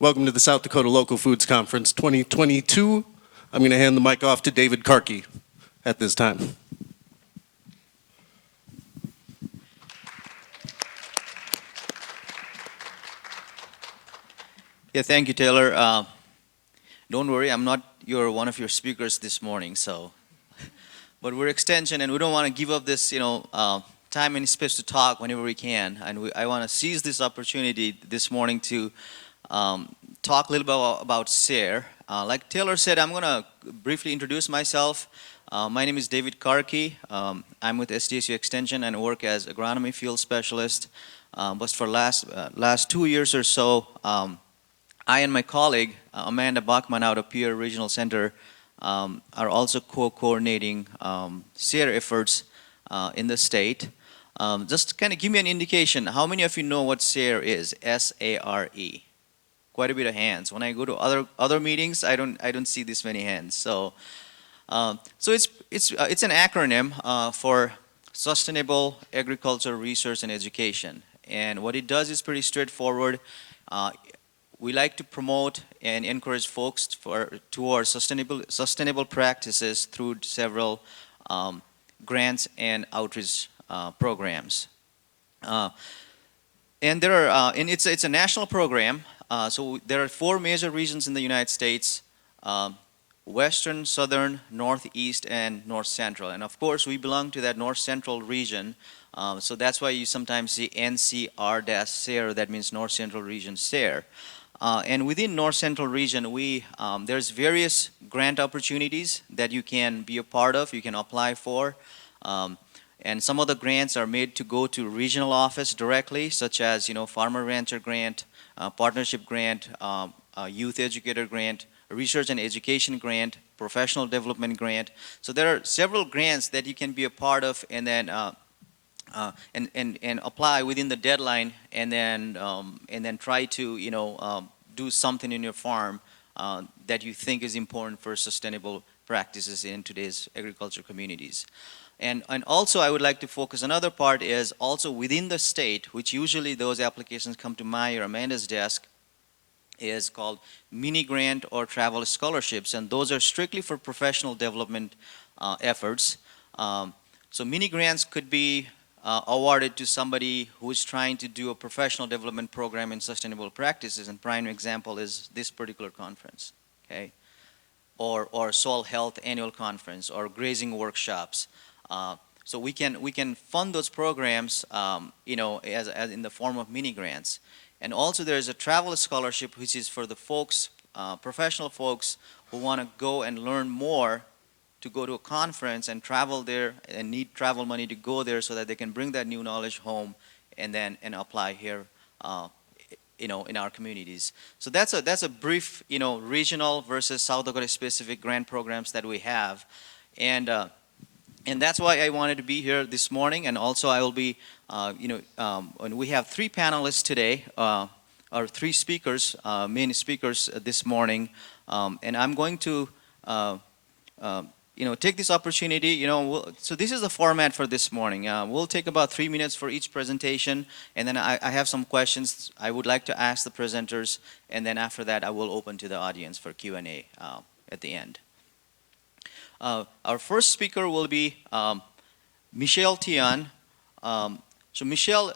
Welcome to the South Dakota Local Foods Conference 2022. I'm going to hand the mic off to David Karki at this time. Yeah, thank you, Taylor. Don't worry, I'm not one of your speakers this morning, but we're extension, and we don't want to give up this, time and space to talk whenever we can. And I want to seize this opportunity this morning to talk a little bit about SARE. Like Taylor said, I'm going to briefly introduce myself. My name is David Karki. I'm with SDSU Extension and work as agronomy field specialist. But for last 2 years or so, I and my colleague, Amanda Bachman out of Pierre Regional Center, are also co-coordinating SARE efforts in the state. Just to kind of give me an indication, how many of you know what SARE is? S-A-R-E. Quite a bit of hands. When I go to other meetings, I don't see this many hands. So it's an acronym for Sustainable Agriculture Research and Education. And what it does is pretty straightforward. We like to promote and encourage folks towards sustainable practices through several grants and outreach programs. And it's a national program. So there are 4 major regions in the United States: Western, Southern, Northeast, and North Central. And of course, we belong to that North Central region. So that's why you sometimes see NCR-SARE, that means North Central Region SARE. And within North Central Region, there's various grant opportunities that you can be a part of, you can apply for. And some of the grants are made to go to regional office directly, such as farmer rancher grant, partnership grant, youth educator grant, research and education grant, professional development grant. So there are several grants that you can be a part of, and then and apply within the deadline, and then try to do something in your farm that you think is important for sustainable practices in today's agriculture communities. And also I would like to focus, another part is also within the state, which usually those applications come to my or Amanda's desk, is called mini grant or travel scholarships, and those are strictly for professional development efforts. So mini grants could be awarded to somebody who is trying to do a professional development program in sustainable practices, and prime example is this particular conference, okay? Or soil health annual conference, or grazing workshops. So we can fund those programs, as in the form of mini grants. And also there is a travel scholarship, which is for the folks, professional folks who want to go and learn more, to go to a conference and travel there and need travel money to go there so that they can bring that new knowledge home and apply here, in our communities. So that's a brief, regional versus South Dakota specific grant programs that we have. And that's why I wanted to be here this morning. And also I will be, and we have 3 panelists today, or 3 speakers, main speakers this morning. And I'm going to, take this opportunity, so this is the format for this morning. We'll take about 3 minutes for each presentation, and then I have some questions I would like to ask the presenters, and then after that I will open to the audience for Q&A at the end. Our first speaker will be Michelle Tian. So Michelle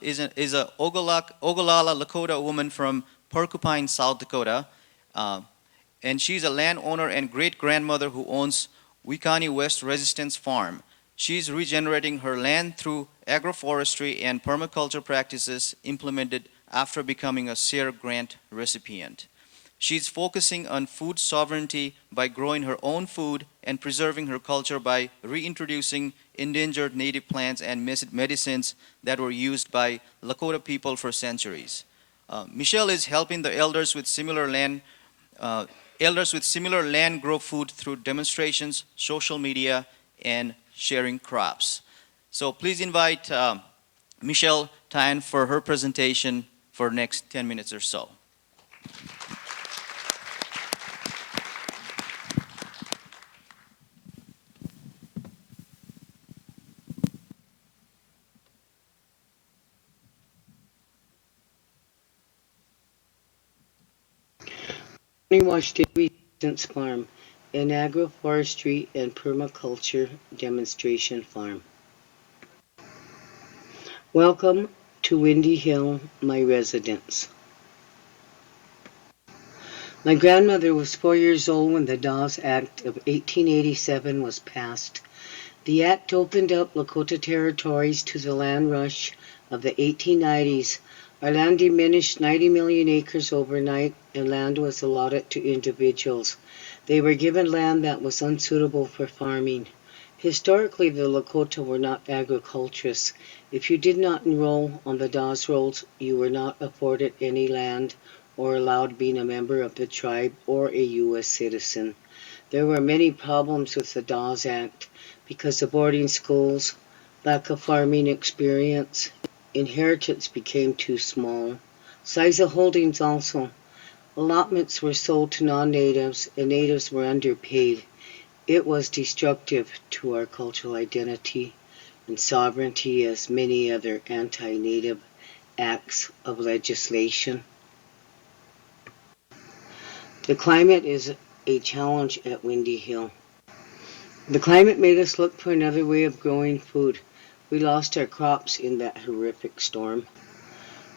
is a Ogallala Lakota woman from Porcupine, South Dakota. And she's a landowner and great-grandmother who owns Wiconi Waste Resistance Farm. She's regenerating her land through agroforestry and permaculture practices implemented after becoming a SARE grant recipient. She's focusing on food sovereignty by growing her own food and preserving her culture by reintroducing endangered native plants and medicines that were used by Lakota people for centuries. Michelle is helping the elders with similar land grow food through demonstrations, social media, and sharing crops. So please invite Michelle Tian for her presentation for the next 10 minutes or so. Wiconi Waste Resistance Farm, an agroforestry and permaculture demonstration farm. Welcome to Windy Hill, my residence. My grandmother was 4 years old when the Dawes Act of 1887 was passed. The act opened up Lakota territories to the land rush of the 1890s. Our land diminished 90 million acres overnight, and land was allotted to individuals. They were given land that was unsuitable for farming. Historically, the Lakota were not agriculturists. If you did not enroll on the Dawes rolls, you were not afforded any land or allowed being a member of the tribe or a U.S. citizen. There were many problems with the Dawes Act because of boarding schools, lack of farming experience, inheritance became too small. Size of holdings also. Allotments were sold to non-natives and natives were underpaid. It was destructive to our cultural identity and sovereignty as many other anti-native acts of legislation. The climate is a challenge at Windy Hill. The climate made us look for another way of growing food. We lost our crops in that horrific storm.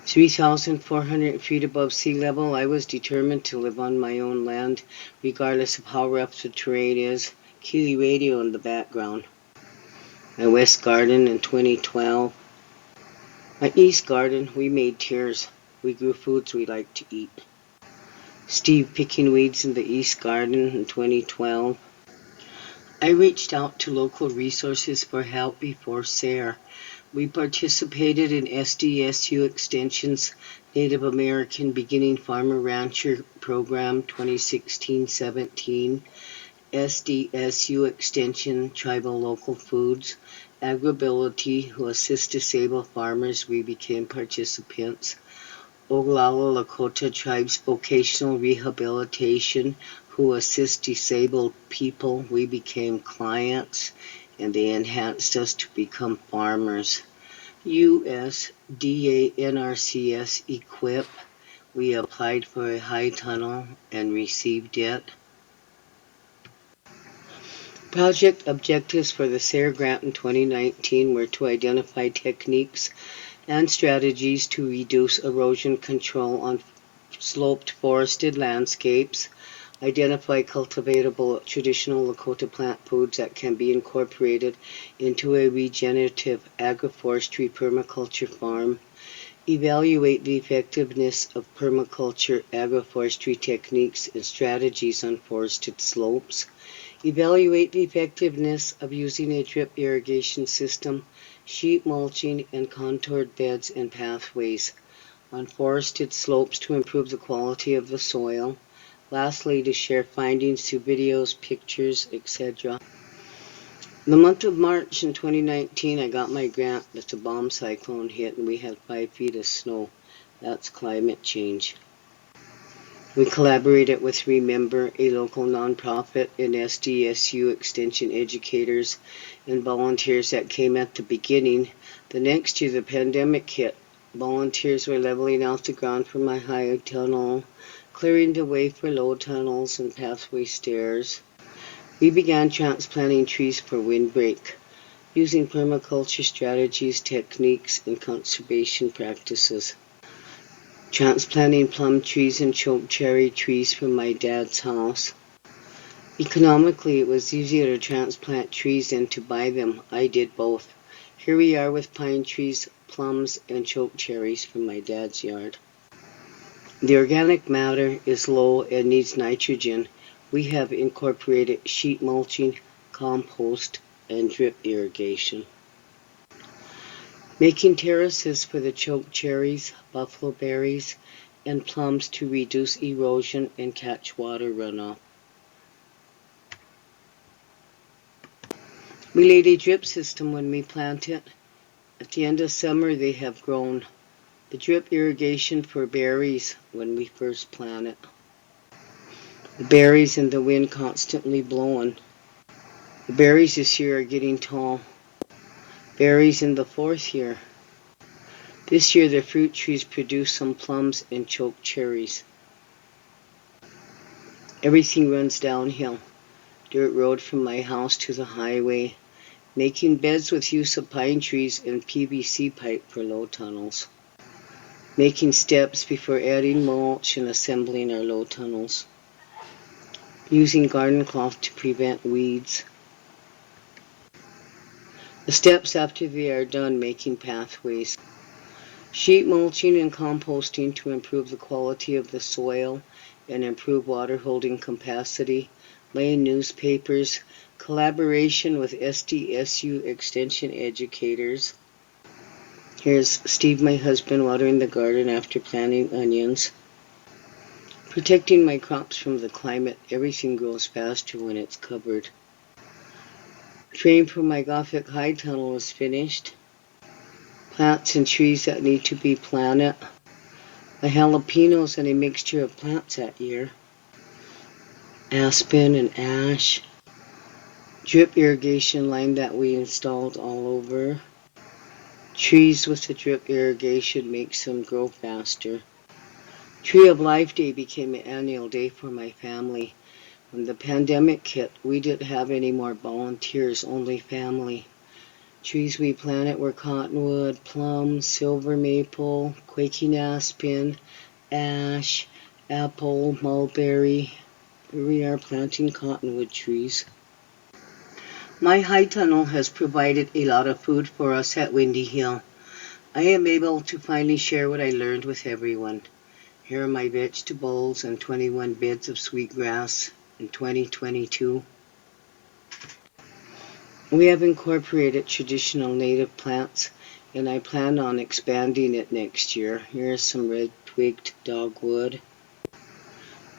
3,400 feet above sea level, I was determined to live on my own land, regardless of how rough the terrain is. Keeley radio in the background. My west garden in 2012. My east garden, we made tiers. We grew foods we like to eat. Steve picking weeds in the east garden in 2012. I reached out to local resources for help before SARE. We participated in SDSU Extension's Native American Beginning Farmer Rancher Program 2016-17, SDSU Extension Tribal Local Foods, Agribility, who assist disabled farmers, we became participants. Oglala Lakota Tribes Vocational Rehabilitation, who assist disabled people, we became clients, and they enhanced us to become farmers. USDA NRCS Equip, we applied for a high tunnel and received it. Project objectives for the SARE grant in 2019 were to identify techniques and strategies to reduce erosion control on sloped forested landscapes, identify cultivatable traditional Lakota plant foods that can be incorporated into a regenerative agroforestry permaculture farm, evaluate the effectiveness of permaculture agroforestry techniques and strategies on forested slopes, evaluate the effectiveness of using a drip irrigation system, sheet mulching, and contoured beds and pathways on forested slopes to improve the quality of the soil. Lastly, to share findings through videos, pictures, etc. In the month of March in 2019, I got my grant, but the bomb cyclone hit and we had 5 feet of snow. That's climate change. We collaborated with Remember, a local nonprofit, and SDSU extension educators and volunteers that came at the beginning. The next year, the pandemic hit. Volunteers were leveling out the ground for my high tunnel, clearing the way for low tunnels and pathway stairs. We began transplanting trees for windbreak, using permaculture strategies, techniques, and conservation practices. Transplanting plum trees and chokecherry trees from my dad's house. Economically, it was easier to transplant trees than to buy them. I did both. Here we are with pine trees, plums, and chokecherries from my dad's yard. The organic matter is low and needs nitrogen. We have incorporated sheet mulching, compost, and drip irrigation. Making terraces for the chokecherries, buffalo berries, and plums to reduce erosion and catch water runoff. We laid a drip system when we planted. At the end of summer, they have grown. The drip irrigation for berries when we first planted. The berries and the wind constantly blowing. The berries this year are getting tall. Berries in the 4th year. This year the fruit trees produce some plums and chokecherries. Everything runs downhill. Dirt road from my house to the highway. Making beds with use of pine trees and PVC pipe for low tunnels. Making steps before adding mulch and assembling our low tunnels. Using garden cloth to prevent weeds. The steps after they are done, making pathways. Sheet mulching and composting to improve the quality of the soil and improve water holding capacity. Laying newspapers. Collaboration with SDSU extension educators. Here's Steve, my husband, watering the garden after planting onions. Protecting my crops from the climate. Everything grows faster when it's covered. Frame for my Gothic high tunnel is finished. Plants and trees that need to be planted. My jalapenos and a mixture of plants that year. Aspen and ash. Drip irrigation line that we installed all over. Trees with the drip irrigation makes them grow faster. Tree of Life Day became an annual day for my family. When the pandemic hit, we didn't have any more volunteers, only family. Trees we planted were cottonwood, plum, silver maple, quaking aspen, ash, apple, mulberry. Here we are planting cottonwood trees. My high tunnel has provided a lot of food for us at Windy Hill. I am able to finally share what I learned with everyone. Here are my vegetables and 21 beds of sweetgrass in 2022. We have incorporated traditional native plants, and I plan on expanding it next year. Here are some red-twigged dogwood.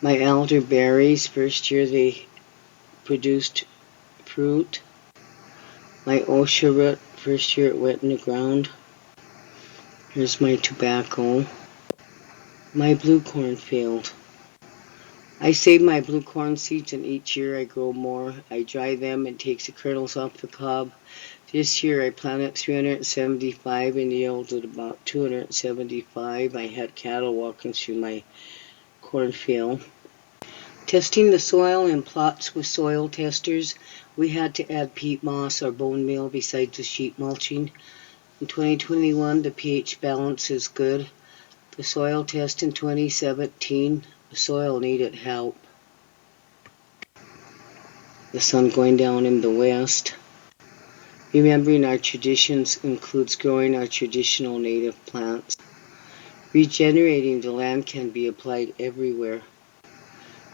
My elderberries, first year they produced fruit. My osha root, first year it went in the ground. Here's my tobacco. My blue corn field. I save my blue corn seeds and each year I grow more. I dry them and take the kernels off the cob. This year I planted 375 and yielded about 275. I had cattle walking through my cornfield. Testing the soil in plots with soil testers. We had to add peat moss or bone meal besides the sheet mulching. In 2021 the pH balance is good. The soil test in 2017, the soil needed help. The sun going down in the west. Remembering our traditions includes growing our traditional native plants. Regenerating the land can be applied everywhere.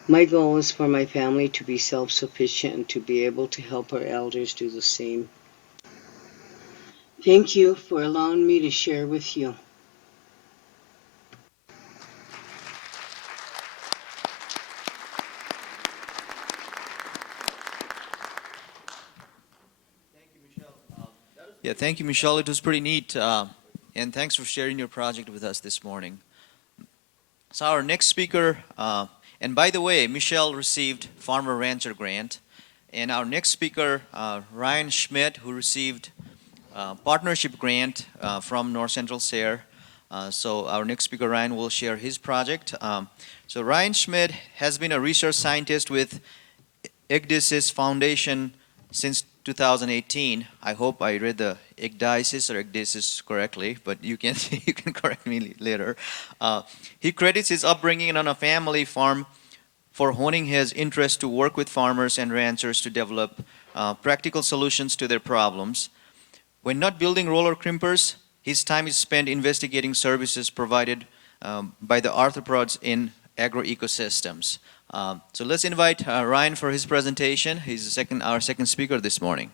My goal is for my family to be self-sufficient and to be able to help our elders do the same. Thank you for allowing me to share with you. Yeah, thank you, Michelle. It was pretty neat. And thanks for sharing your project with us this morning. So our next speaker, and by the way, Michelle received Farmer Rancher Grant. And our next speaker, Ryan Schmid, who received partnership grant from North Central SARE. So our next speaker, Ryan, will share his project. So Ryan Schmid has been a research scientist with Ecdysis Foundation since 2018. I hope I read the Ecdysis or Ecdysis correctly, but you can correct me later. He credits his upbringing on a family farm for honing his interest to work with farmers and ranchers to develop practical solutions to their problems. When not building roller crimpers, his time is spent investigating services provided by the arthropods in agroecosystems. So let's invite Ryan for his presentation. He's our second speaker this morning.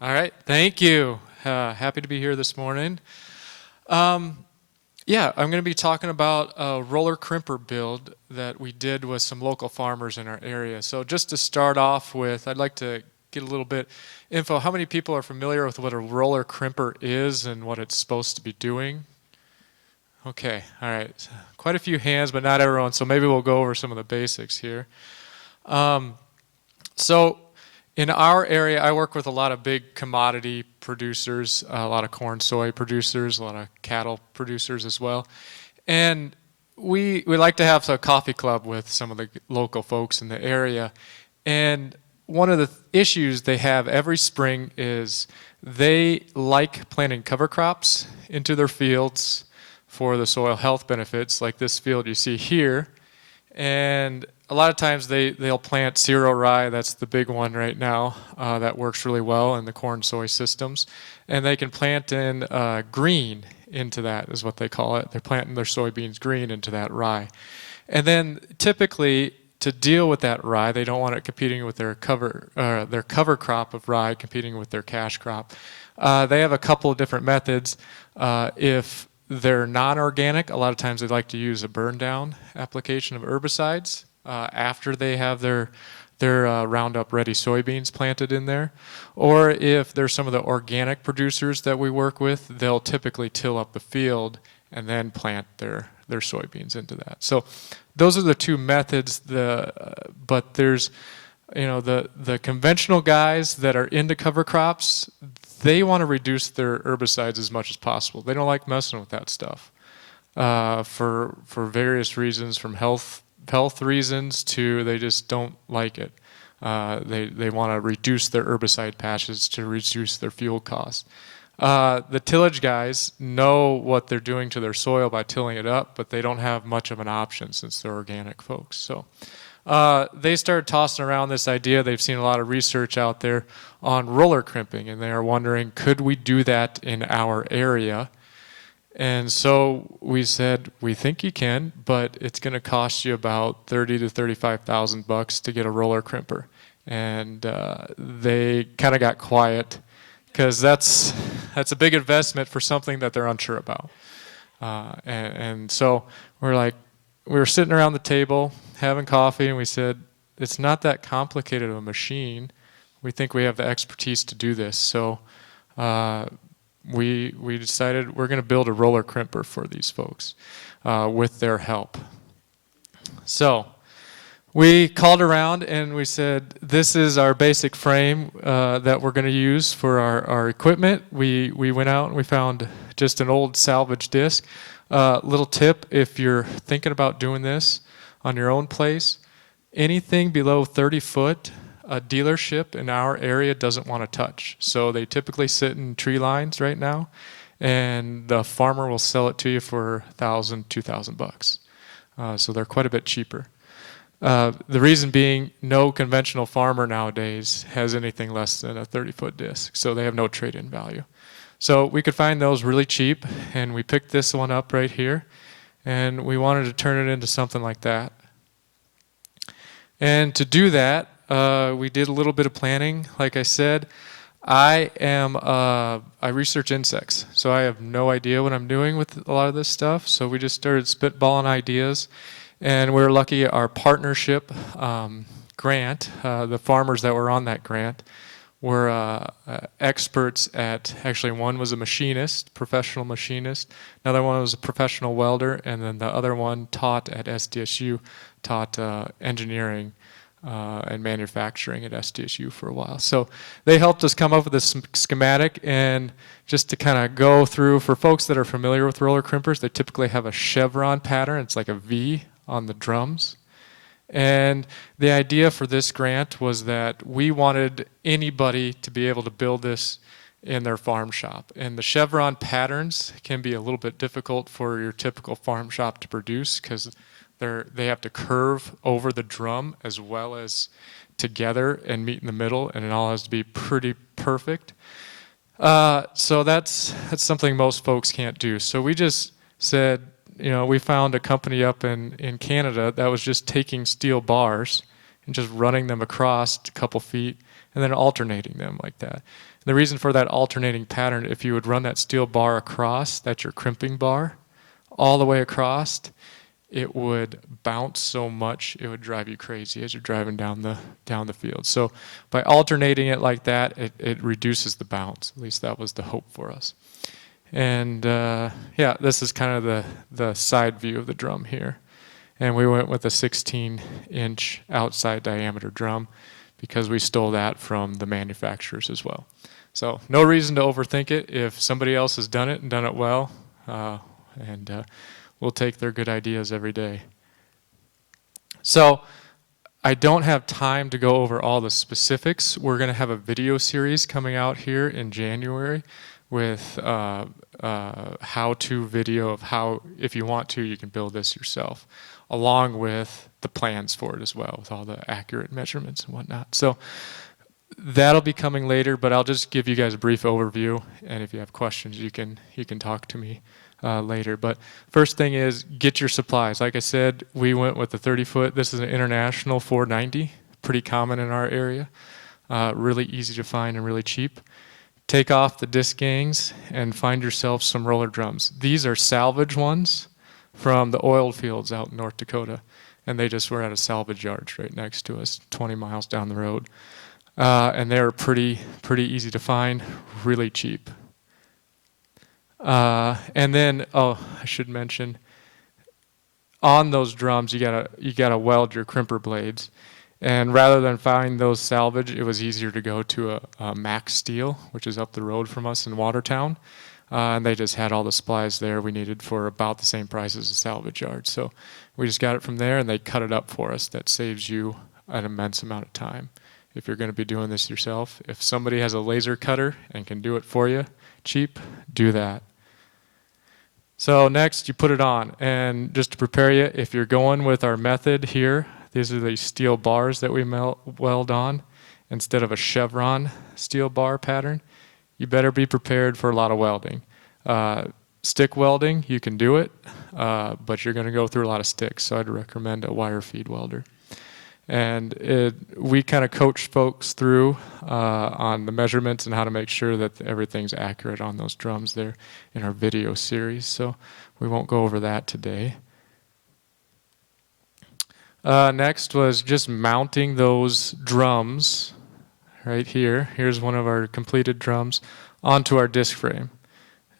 All right, thank you. Happy to be here this morning. Yeah, I'm going to be talking about a roller crimper build that we did with some local farmers in our area. So just to start off with, I'd like to get a little bit info. How many people are familiar with what a roller crimper is and what it's supposed to be doing? Okay, all right. Quite a few hands, but not everyone, so maybe we'll go over some of the basics here. So in our area, I work with a lot of big commodity producers, a lot of corn, soy producers, a lot of cattle producers as well. And we like to have a coffee club with some of the local folks in the area. And one of the issues they have every spring is they like planting cover crops into their fields for the soil health benefits, like this field you see here. And a lot of times they'll plant cereal rye, that's the big one right now, that works really well in the corn soy systems. And they can plant in green into that, is what they call it. They're planting their soybeans green into that rye. And then typically, to deal with that rye, they don't want it competing with their cover crop of rye competing with their cash crop. They have a couple of different methods. If they're non-organic, a lot of times they like to use a burn down application of herbicides after they have their Roundup Ready soybeans planted in there. Or if there's some of the organic producers that we work with, they'll typically till up the field and then plant their soybeans into that. So those are the two methods. But there's, the conventional guys that are into cover crops, they want to reduce their herbicides as much as possible. They don't like messing with that stuff for various reasons, from health reasons to they just don't like it. They want to reduce their herbicide patches to reduce their fuel costs. The tillage guys know what they're doing to their soil by tilling it up, but they don't have much of an option since they're organic folks. So they started tossing around this idea. They've seen a lot of research out there on roller crimping, and they are wondering, could we do that in our area? And so we said, we think you can, but it's going to cost you about $30,000 to $35,000 to get a roller crimper. And they kind of got quiet because that's a big investment for something that they're unsure about. And so we were sitting around the table having coffee, and we said, it's not that complicated of a machine. We think we have the expertise to do this. So we decided we're going to build a roller crimper for these folks with their help. So we called around and we said, this is our basic frame that we're going to use for our equipment. We went out and we found just an old salvage disc. Little tip, if you're thinking about doing this on your own place, anything below 30 foot, a dealership in our area doesn't want to touch. So they typically sit in tree lines right now, and the farmer will sell it to you for $1,000, $2,000. So they're quite a bit cheaper. The reason being, no conventional farmer nowadays has anything less than a 30-foot disc, so they have no trade-in value. So we could find those really cheap, and we picked this one up right here, and we wanted to turn it into something like that. And to do that, we did a little bit of planning. Like I said, I research insects, so I have no idea what I'm doing with a lot of this stuff. So we just started spitballing ideas, and we were lucky our partnership grant, the farmers that were on that grant, were experts at, actually one was a machinist, professional machinist, another one was a professional welder, and then the other one taught at SDSU, taught engineering and manufacturing at SDSU for a while. So they helped us come up with this schematic, and just to kind of go through, for folks that are familiar with roller crimpers, they typically have a chevron pattern. It's like a V on the drums. And the idea for this grant was that we wanted anybody to be able to build this in their farm shop. And the chevron patterns can be a little bit difficult for your typical farm shop to produce because they have to curve over the drum as well as together and meet in the middle, and it all has to be pretty perfect. So that's something most folks can't do. So we just said, we found a company up in Canada that was just taking steel bars and just running them across a couple feet and then alternating them like that. And the reason for that alternating pattern, if you would run that steel bar across, that's your crimping bar, all the way across, it would bounce so much it would drive you crazy as you're driving down the field. So by alternating it like that, it reduces the bounce. At least that was the hope for us. And yeah, this is kind of the side view of the drum here. And we went with a 16-inch outside diameter drum because we stole that from the manufacturers as well. So no reason to overthink it. If somebody else has done it and done it well, we'll take their good ideas every day. So I don't have time to go over all the specifics. We're going to have a video series coming out here in January with how-to video of how, if you want to, you can build this yourself, along with the plans for it as well, with all the accurate measurements and whatnot. So that'll be coming later, but I'll just give you guys a brief overview, and if you have questions, you can talk to me later. But first thing is, get your supplies. Like I said, we went with the 30-foot. This is an International 490, pretty common in our area, really easy to find and really cheap. Take off the disc gangs and find yourself some roller drums. These are salvage ones from the oil fields out in North Dakota, and they just were at a salvage yard right next to us, 20 miles down the road. And they're pretty easy to find, really cheap. And then, oh, I should mention, on those drums you gotta weld your crimper blades. And rather than find those salvage, it was easier to go to a Max Steel, which is up the road from us in Watertown. And they just had all the supplies there we needed for about the same price as a salvage yard. So we just got it from there, and they cut it up for us. That saves you an immense amount of time if you're going to be doing this yourself. If somebody has a laser cutter and can do it for you cheap, do that. So next, you put it on. And just to prepare you, if you're going with our method here, these are the steel bars that we weld on instead of a chevron steel bar pattern. You better be prepared for a lot of welding. Stick welding, you can do it, but you're going to go through a lot of sticks, so I'd recommend a wire feed welder. And we kind of coach folks through on the measurements and how to make sure that everything's accurate on those drums there in our video series, so we won't go over that today. Next was just mounting those drums right here. Here's one of our completed drums onto our disc frame.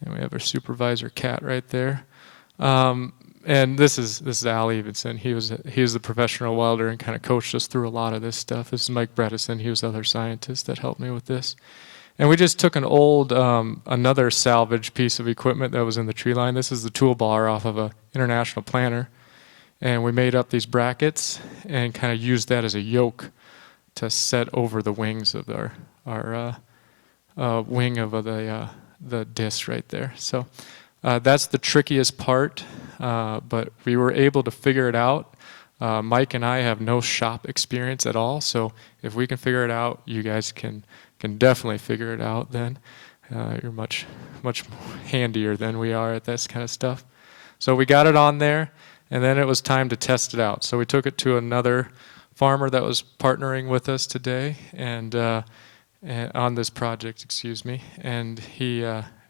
And we have our supervisor cat right there. And this is Al Evenson. He was the professional welder and kind of coached us through a lot of this stuff. This is Mike Bredesen. He was the other scientist that helped me with this. And we just took an old, another salvage piece of equipment that was in the tree line. This is the toolbar off of a International planter. And we made up these brackets and kind of used that as a yoke to set over the wings of our wing of the disc right there. So that's the trickiest part, but we were able to figure it out. Mike and I have no shop experience at all, so if we can figure it out, you guys can definitely figure it out then. You're much handier than we are at this kind of stuff. So we got it on there. And then it was time to test it out. So we took it to another farmer that was partnering with us today, and on this project, excuse me. And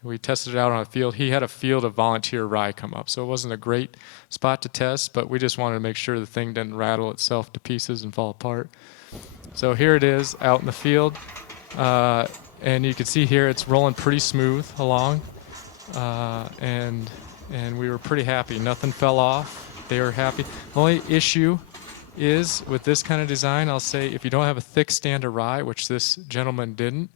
we tested it out on a field. He had a field of volunteer rye come up, so it wasn't a great spot to test, but we just wanted to make sure the thing didn't rattle itself to pieces and fall apart. So here it is out in the field, and you can see here it's rolling pretty smooth along, and we were pretty happy. Nothing fell off. They were happy. The only issue is with this kind of design, I'll say, if you don't have a thick stand of rye, which this gentleman didn't,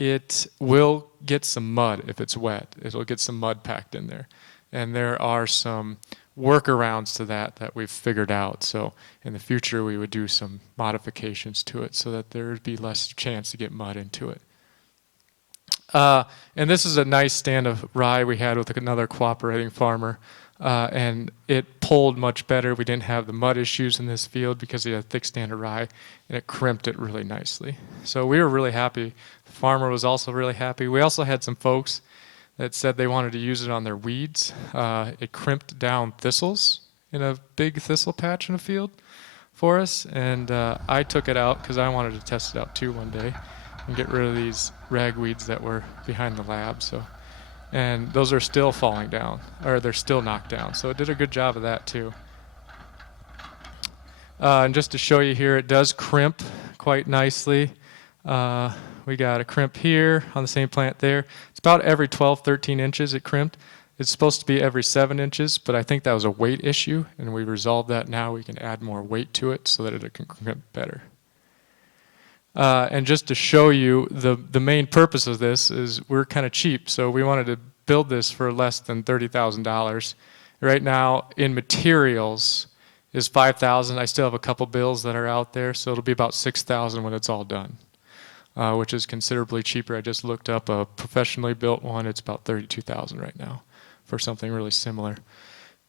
it will get some mud if it's wet. It'll get some mud packed in there. And there are some workarounds to that we've figured out. So in the future, we would do some modifications to it so that there would be less chance to get mud into it. And this is a nice stand of rye we had with another cooperating farmer. And it pulled much better. We didn't have the mud issues in this field because he had a thick stand of rye, and it crimped it really nicely. So we were really happy. The farmer was also really happy. We also had some folks that said they wanted to use it on their weeds. It crimped down thistles in a big thistle patch in a field for us, and I took it out because I wanted to test it out too one day and get rid of these ragweeds that were behind the lab. And those are still falling down, or they're still knocked down. So it did a good job of that too. And just to show you here, it does crimp quite nicely. We got a crimp here on the same plant there. It's about every 12, 13 inches it crimped. It's supposed to be every 7 inches, but I think that was a weight issue, and we resolved that now. We can add more weight to it so that it can crimp better. And just to show you, the main purpose of this is we're kind of cheap, so we wanted to build this for less than $30,000. Right now, in materials, is $5,000. I still have a couple bills that are out there, so it'll be about $6,000 when it's all done, which is considerably cheaper. I just looked up a professionally built one. It's about $32,000 right now for something really similar.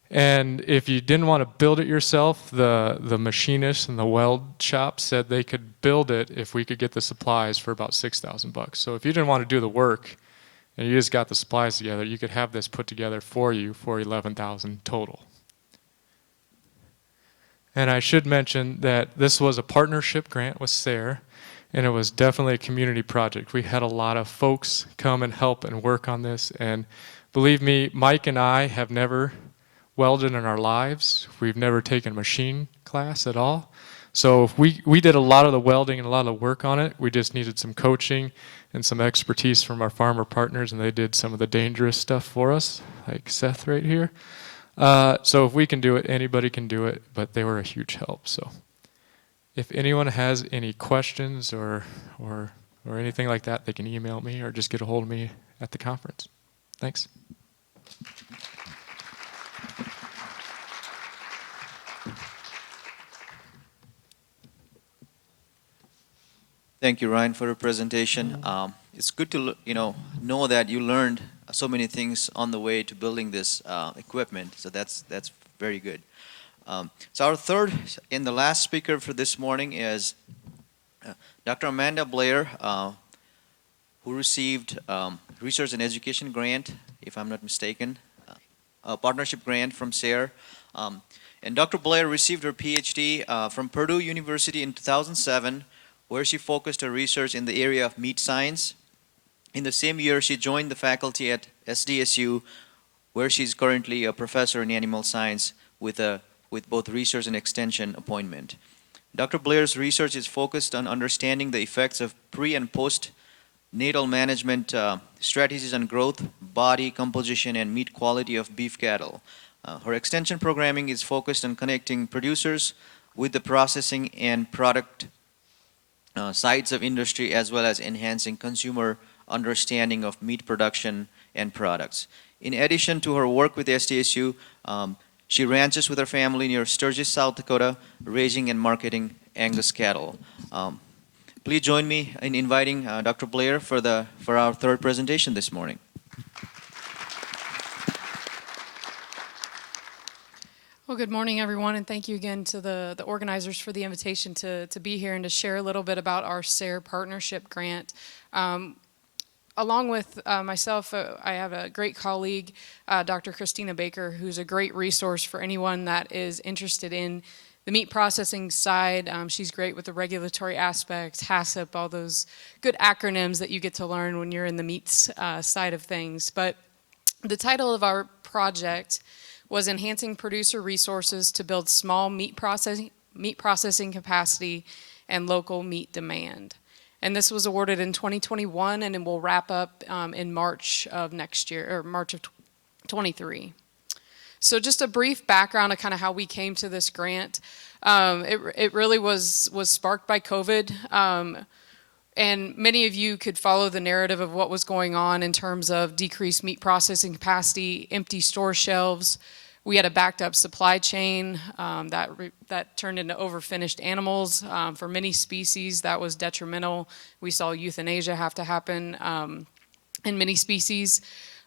And if you didn't want to build it yourself, the machinist and the weld shop said they could build it if we could get the supplies for about $6,000. So if you didn't want to do the work and you just got the supplies together, you could have this put together for you for $11,000 total. And I should mention that this was a partnership grant with SARE, and it was definitely a community project. We had a lot of folks come and help and work on this, and believe me, Mike and I have never welded in our lives. We've never taken a machine class at all. So we did a lot of the welding and a lot of the work on it. We just needed some coaching and some expertise from our farmer partners, and they did some of the dangerous stuff for us, like Seth right here. So if we can do it, anybody can do it, but they were a huge help. So if anyone has any questions or anything like that, they can email me or just get a hold of me at the conference. Thanks. Thank you, Ryan, for your presentation. It's good to know that you learned so many things on the way to building this equipment. So that's very good. So our third and the last speaker for this morning is Dr. Amanda Blair, who received Research and Education Grant, if I'm not mistaken, a partnership grant from SARE. And Dr. Blair received her PhD from Purdue University in 2007, where she focused her research in the area of meat science. In the same year, she joined the faculty at SDSU, where she's currently a professor in animal science with both research and extension appointment. Dr. Blair's research is focused on understanding the effects of pre- and post-natal management strategies on growth, body composition, and meat quality of beef cattle. Her extension programming is focused on connecting producers with the processing and product sides of industry, as well as enhancing consumer understanding of meat production and products. In addition to her work with SDSU, she ranches with her family near Sturgis, South Dakota, raising and marketing Angus cattle. Please join me in inviting Dr. Blair for our third presentation this morning. Well, good morning, everyone, and thank you again to the organizers for the invitation to be here and to share a little bit about our SARE Partnership Grant. Along with myself, I have a great colleague, Dr. Christina Baker, who's a great resource for anyone that is interested in the meat processing side. She's great with the regulatory aspects, HACCP, all those good acronyms that you get to learn when you're in the meats side of things. But the title of our project was Enhancing Producer Resources to Build Small Meat Processing Capacity and Local Meat Demand. And this was awarded in 2021, and it will wrap up in March of next year, or March of 23. So just a brief background of kind of how we came to this grant. It really was sparked by COVID. And many of you could follow the narrative of what was going on in terms of decreased meat processing capacity, empty store shelves. We had a backed up supply chain that turned into overfinished animals. For many species, that was detrimental. We saw euthanasia have to happen in many species.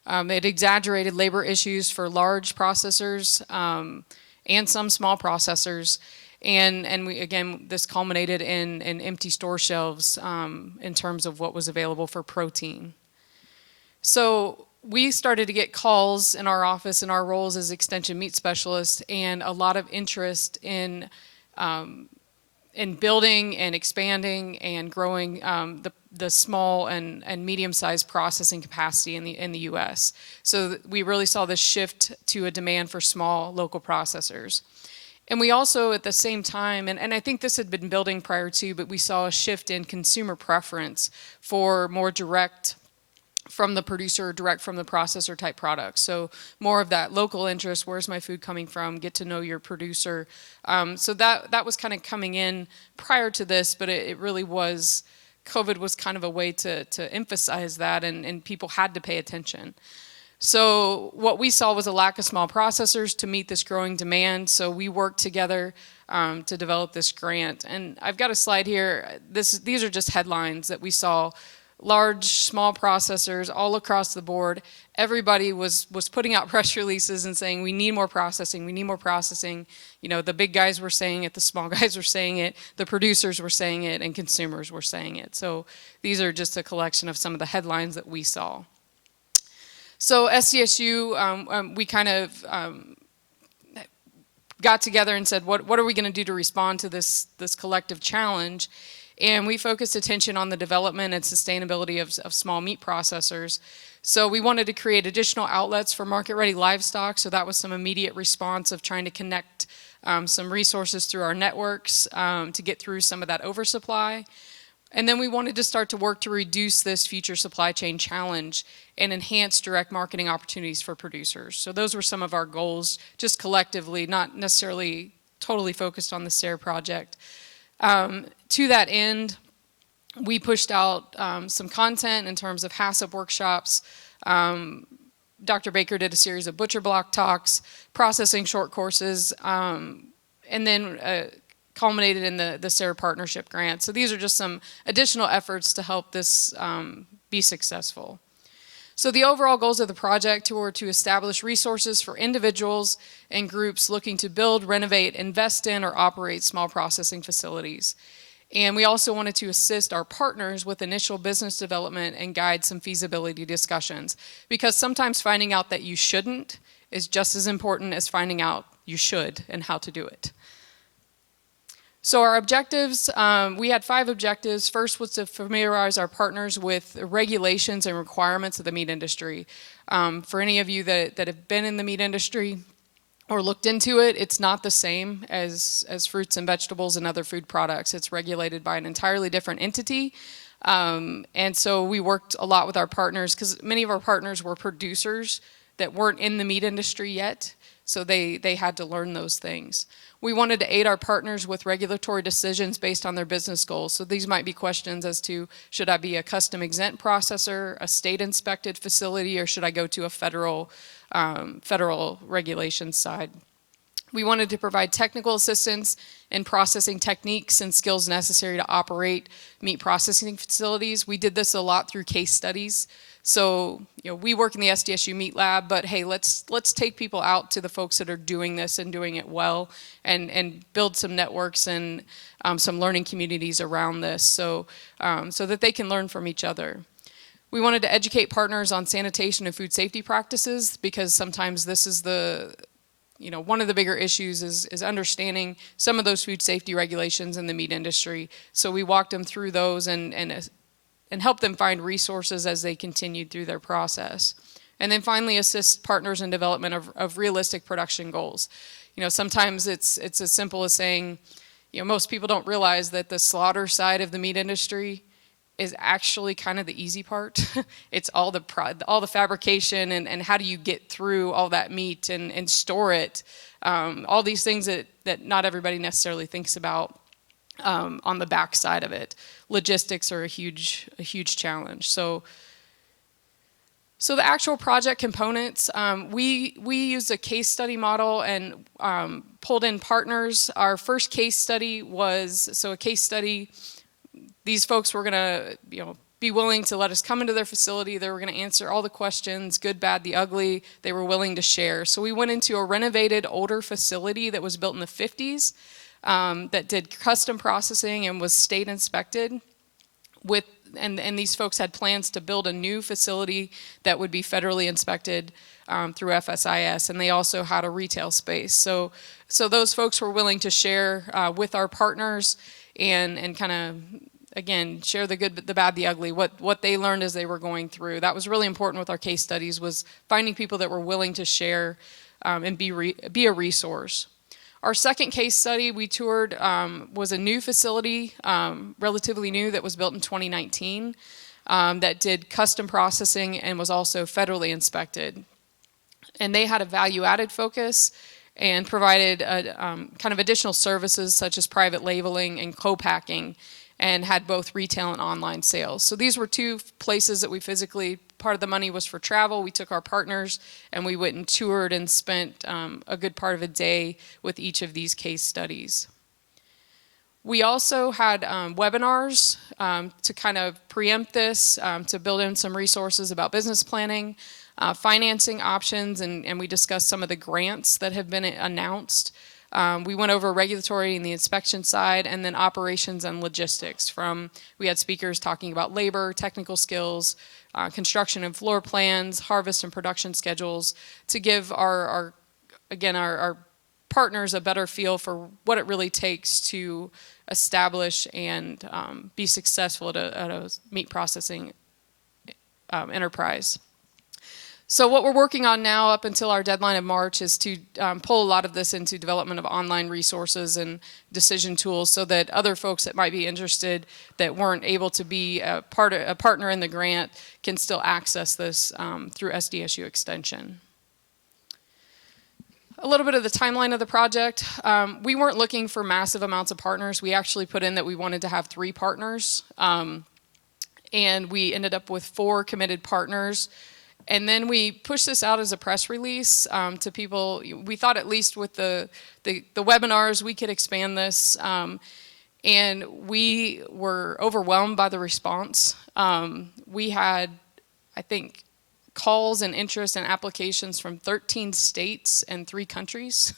It exaggerated labor issues for large processors and some small processors. And we, again, this culminated in empty store shelves in terms of what was available for protein. So we started to get calls in our office in our roles as extension meat specialists, and a lot of interest in building and expanding and growing the small and medium-sized processing capacity in the U.S. So we really saw this shift to a demand for small local processors. And we also, at the same time, and I think this had been building prior to, but we saw a shift in consumer preference for more direct from the producer, direct from the processor type products. So more of that local interest, where's my food coming from, get to know your producer. So that was kind of coming in prior to this, but it really was, COVID was kind of a way to emphasize that, and people had to pay attention. So what we saw was a lack of small processors to meet this growing demand. So we worked together to develop this grant. And I've got a slide here. These are just headlines that we saw. Large, small processors all across the board. Everybody was putting out press releases and saying, we need more processing, we need more processing. You know, the big guys were saying it, the small guys were saying it, the producers were saying it, and consumers were saying it. So these are just a collection of some of the headlines that we saw. So SDSU, we kind of got together and said, what are we going to do to respond to this collective challenge? And we focused attention on the development and sustainability of small meat processors. So we wanted to create additional outlets for market-ready livestock. So that was some immediate response of trying to connect some resources through our networks to get through some of that oversupply. And then we wanted to start to work to reduce this future supply chain challenge and enhance direct marketing opportunities for producers. So those were some of our goals, just collectively, not necessarily totally focused on the SARE project. To that end, we pushed out some content in terms of HACCP workshops. Dr. Baker did a series of butcher block talks, processing short courses, and then culminated in the SARE Partnership Grant. So these are just some additional efforts to help this be successful. So the overall goals of the project were to establish resources for individuals and groups looking to build, renovate, invest in, or operate small processing facilities. And we also wanted to assist our partners with initial business development and guide some feasibility discussions, because sometimes finding out that you shouldn't is just as important as finding out you should and how to do it. So our objectives, we had 5 objectives. First was to familiarize our partners with regulations and requirements of the meat industry. For any of you that have been in the meat industry or looked into it, it's not the same as fruits and vegetables and other food products. It's regulated by an entirely different entity. And so we worked a lot with our partners, because many of our partners were producers that weren't in the meat industry yet. So they had to learn those things. We wanted to aid our partners with regulatory decisions based on their business goals. So these might be questions as to, should I be a custom exempt processor, a state inspected facility, or should I go to a federal regulations side? We wanted to provide technical assistance in processing techniques and skills necessary to operate meat processing facilities. We did this a lot through case studies. So, you know, we work in the SDSU Meat Lab, but hey, let's take people out to the folks that are doing this and doing it well, and build some networks and some learning communities around this, so that they can learn from each other. We wanted to educate partners on sanitation and food safety practices, because sometimes this is one of the bigger issues is understanding some of those food safety regulations in the meat industry. So we walked them through those and help them find resources as they continued through their process. And then finally, assist partners in development of realistic production goals. You know, sometimes it's as simple as saying, you know, most people don't realize that the slaughter side of the meat industry is actually kind of the easy part. It's all the fabrication and how do you get through all that meat and store it. All these things that not everybody necessarily thinks about on the back side of it. Logistics are a huge challenge. So the actual project components, we used a case study model and pulled in partners. Our first case study was, so a case study, these folks were gonna, be willing to let us come into their facility. They were gonna answer all the questions, good, bad, the ugly. They were willing to share. So we went into a renovated older facility that was built in the 50s. That did custom processing and was state inspected and these folks had plans to build a new facility that would be federally inspected through FSIS, and they also had a retail space. So those folks were willing to share with our partners and kind of, again, share the good, the bad, the ugly, what they learned as they were going through. That was really important with our case studies, was finding people that were willing to share and be a resource. Our second case study we toured was a new facility, relatively new, that was built in 2019. that did custom processing and was also federally inspected. And they had a value-added focus and provided kind of additional services such as private labeling and co-packing, and had both retail and online sales. So these were two places that we physically, part of the money was for travel. We took our partners and we went and toured and spent a good part of a day with each of these case studies. We also had webinars to kind of preempt this, to build in some resources about business planning, financing options, and we discussed some of the grants that have been announced. We went over regulatory and the inspection side, and then operations and logistics. We had speakers talking about labor, technical skills, construction and floor plans, harvest and production schedules, to give our partners a better feel for what it really takes to establish and be successful at a meat processing enterprise. So what we're working on now up until our deadline of March is to pull a lot of this into development of online resources and decision tools so that other folks that might be interested that weren't able to be a partner in the grant can still access this through SDSU Extension. A little bit of the timeline of the project. We weren't looking for massive amounts of partners. We actually put in that we wanted to have 3 partners. And we ended up with 4 committed partners. And then we pushed this out as a press release to people. We thought at least with the webinars we could expand this. And we were overwhelmed by the response. We had, I think, calls and interest and applications from 13 states and 3 countries.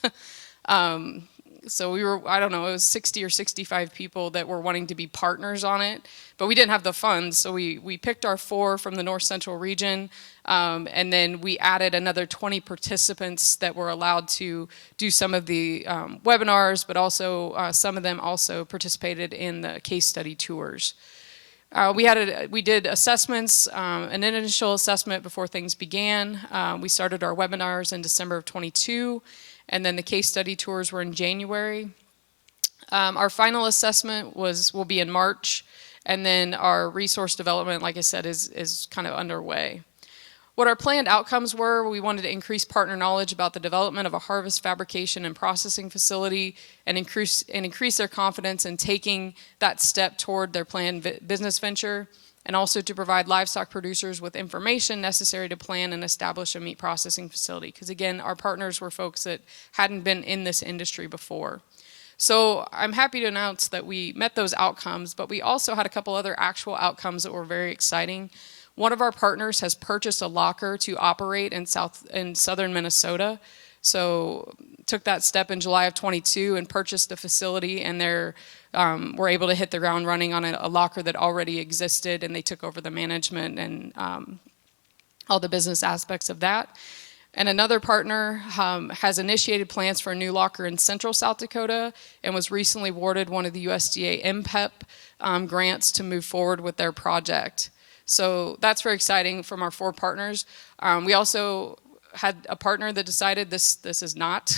So we were, I don't know, it was 60 or 65 people that were wanting to be partners on it, but we didn't have the funds. So we picked our 4 from the North Central region, and then we added another 20 participants that were allowed to do some of the webinars, but also some of them also participated in the case study tours. We did assessments, an initial assessment before things began. We started our webinars in December of 22, and then the case study tours were in January. Our final assessment will be in March, and then our resource development, like I said, is kind of underway. What our planned outcomes were, we wanted to increase partner knowledge about the development of a harvest, fabrication, and processing facility, and increase their confidence in taking that step toward their planned business venture, and also to provide livestock producers with information necessary to plan and establish a meat processing facility. Because again, our partners were folks that hadn't been in this industry before. So I'm happy to announce that we met those outcomes, but we also had a couple other actual outcomes that were very exciting. One of our partners has purchased a locker to operate in southern Minnesota. So took that step in July of 22 and purchased a facility, and were able to hit the ground running on a locker that already existed, and they took over the management and all the business aspects of that. And another partner has initiated plans for a new locker in central South Dakota and was recently awarded one of the USDA MPEP grants to move forward with their project. So that's very exciting from our 4 partners. We also had a partner that decided this is not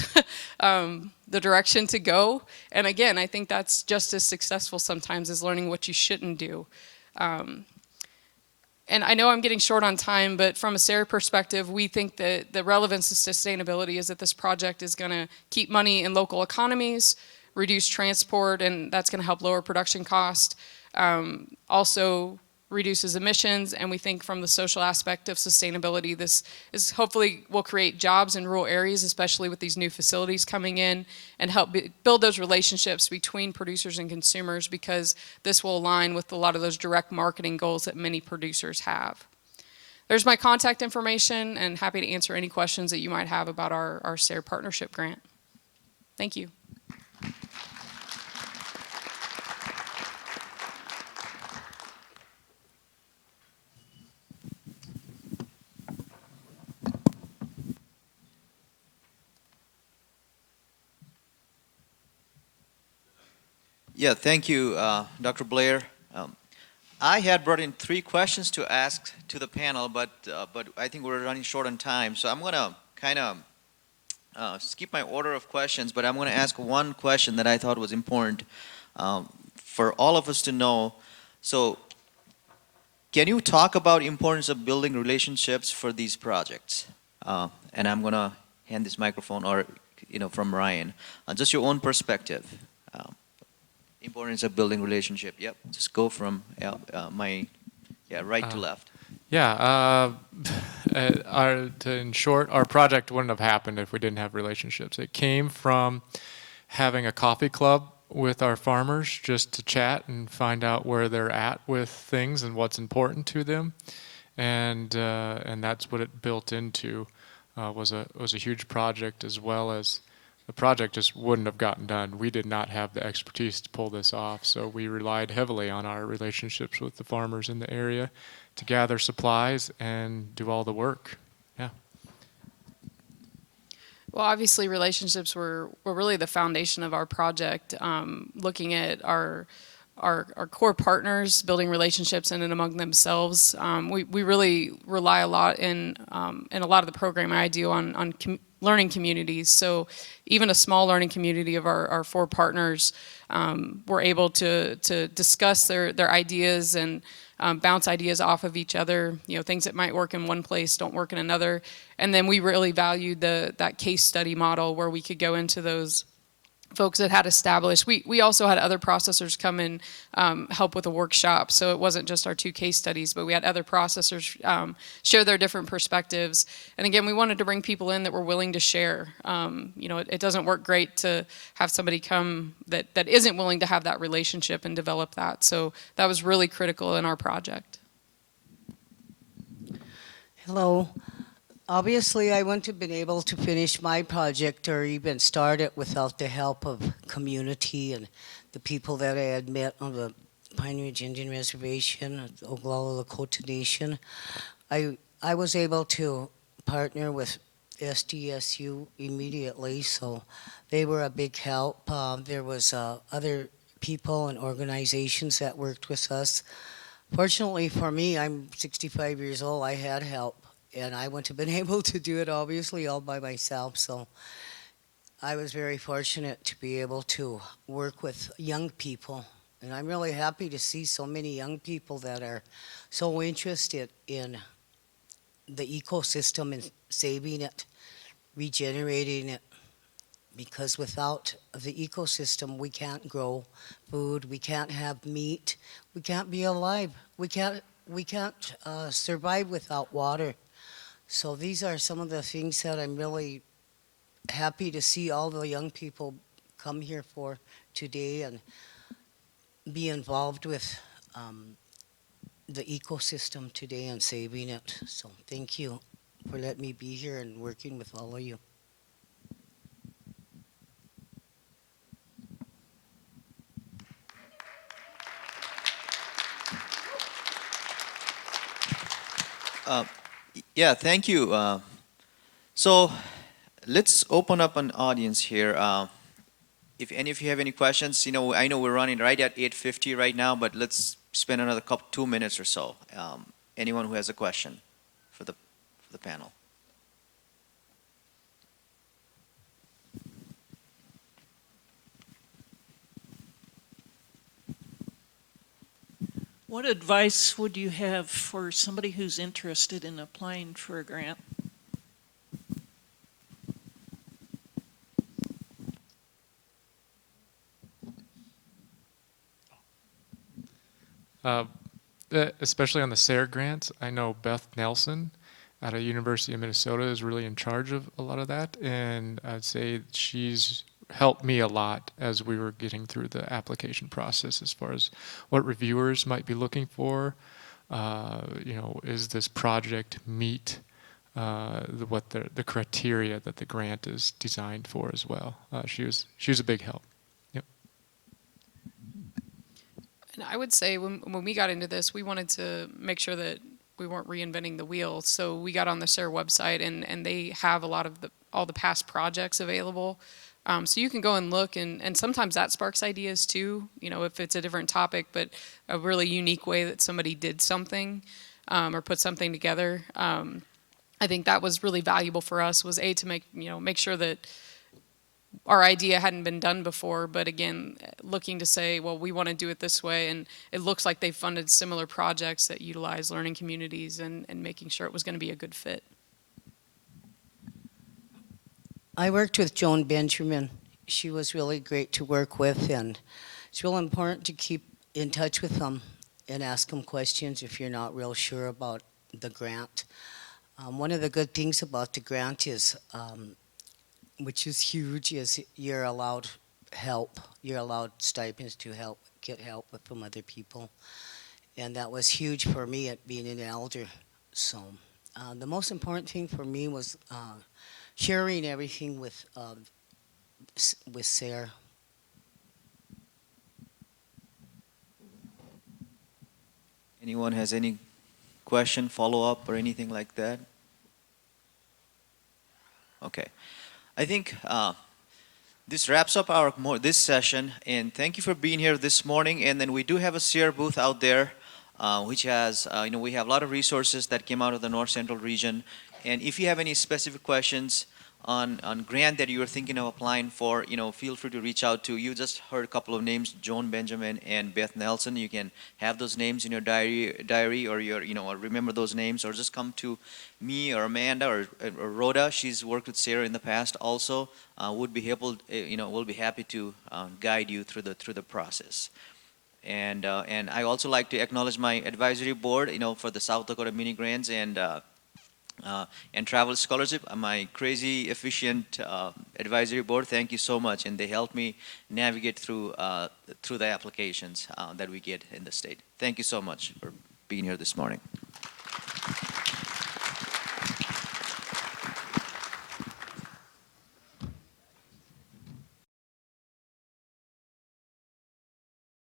the direction to go. And again, I think that's just as successful sometimes as learning what you shouldn't do. And I know I'm getting short on time, but from a SARE perspective, we think that the relevance of sustainability is that this project is going to keep money in local economies, reduce transport, and that's going to help lower production cost. Also reduces emissions, and we think from the social aspect of sustainability, this is hopefully will create jobs in rural areas, especially with these new facilities coming in, and help build those relationships between producers and consumers, because this will align with a lot of those direct marketing goals that many producers have. There's my contact information, and happy to answer any questions that you might have about our SARE partnership grant. Thank you. Yeah, thank you, Dr. Blair. I had brought in 3 questions to ask to the panel, but I think we're running short on time, so I'm going to kind of skip my order of questions, but I'm going to ask one question that I thought was important for all of us to know. So Can you talk about importance of building relationships for these projects? And I'm gonna hand this microphone, or from Ryan. Just your own perspective. Importance of building relationship. Yep. Just go from right to left. Yeah, in short, our project wouldn't have happened if we didn't have relationships. It came from having a coffee club with our farmers just to chat and find out where they're at with things and what's important to them, and that's what it built into. Was a huge project, as well as the project just wouldn't have gotten done. We did not have the expertise to pull this off, so we relied heavily on our relationships with the farmers in the area to gather supplies and do all the work. Yeah. Well, obviously, relationships were really the foundation of our project. Looking at our core partners, building relationships in and among themselves. We really rely a lot in a lot of the programming I do on learning communities. So even a small learning community of our 4 partners were able to discuss their ideas and bounce ideas off of each other. Things that might work in one place don't work in another. And then we really valued that case study model where we could go into those folks that had established. We also had other processors come and help with a workshop, so it wasn't just our 2 case studies, but we had other processors share their different perspectives. And again, we wanted to bring people in that were willing to share. It doesn't work great to have somebody come that isn't willing to have that relationship and develop that. So that was really critical in our project. Hello. Obviously, I wouldn't have been able to finish my project or even start it without the help of community and the people that I had met on the Pine Ridge Indian Reservation, the Oglala Lakota Nation. I was able to partner with SDSU immediately, so they were a big help. There was other people and organizations that worked with us. Fortunately for me, I'm 65 years old, I had help. And I wouldn't have been able to do it, obviously, all by myself. So I was very fortunate to be able to work with young people. And I'm really happy to see so many young people that are so interested in the ecosystem and saving it, regenerating it. Because without the ecosystem, we can't grow food, we can't have meat, we can't be alive. We can't survive without water. So these are some of the things that I'm really happy to see all the young people come here for today and be involved with the ecosystem today and saving it. So thank you for letting me be here and working with all of you. Yeah, thank you. So let's open up an audience here. If any of you have any questions, I know we're running right at 8:50 right now, but let's spend another 2 minutes or so. Anyone who has a question for the panel? What advice would you have for somebody who's interested in applying for a grant? Especially on the SARE grants, I know Beth Nelson out of University of Minnesota is really in charge of a lot of that, and I'd say she's helped me a lot as we were getting through the application process as far as what reviewers might be looking for. Is this project meet the criteria that the grant is designed for as well? She was a big help. Yep. And I would say when we got into this, we wanted to make sure that we weren't reinventing the wheel. So we got on the SARE website, and they have a lot of all the past projects available. So you can go and look, and sometimes that sparks ideas too, if it's a different topic, but a really unique way that somebody did something or put something together. I think that was really valuable for us, was to make sure that our idea hadn't been done before, but again, looking to say, well, we want to do it this way, and it looks like they funded similar projects that utilize learning communities and making sure it was going to be a good fit. I worked with Joan Benjamin. She was really great to work with, and it's real important to keep in touch with them and ask them questions if you're not real sure about the grant. One of the good things about the grant is, which is huge, is you're allowed help. You're allowed stipends to get help from other people. And that was huge for me at being an elder. So the most important thing for me was sharing everything with SARE. Anyone has any question, follow-up, or anything like that? Okay. I think this wraps up this session, and thank you for being here this morning. And then we do have a SARE booth out there, which has, we have a lot of resources that came out of the North Central region. And if you have any specific questions on grant that you are thinking of applying for, feel free to reach out to. You just heard a couple of names, Joan Benjamin and Beth Nelson. You can have those names in your diary, or or remember those names, or just come to me or Amanda or Rhoda. She's worked with SARE in the past also. We'll be happy to guide you through the process. And I also like to acknowledge my advisory board, for the South Dakota mini grants and travel scholarship, my crazy efficient advisory board. Thank you so much, and they helped me navigate through the applications that we get in the state. Thank you so much for being here this morning.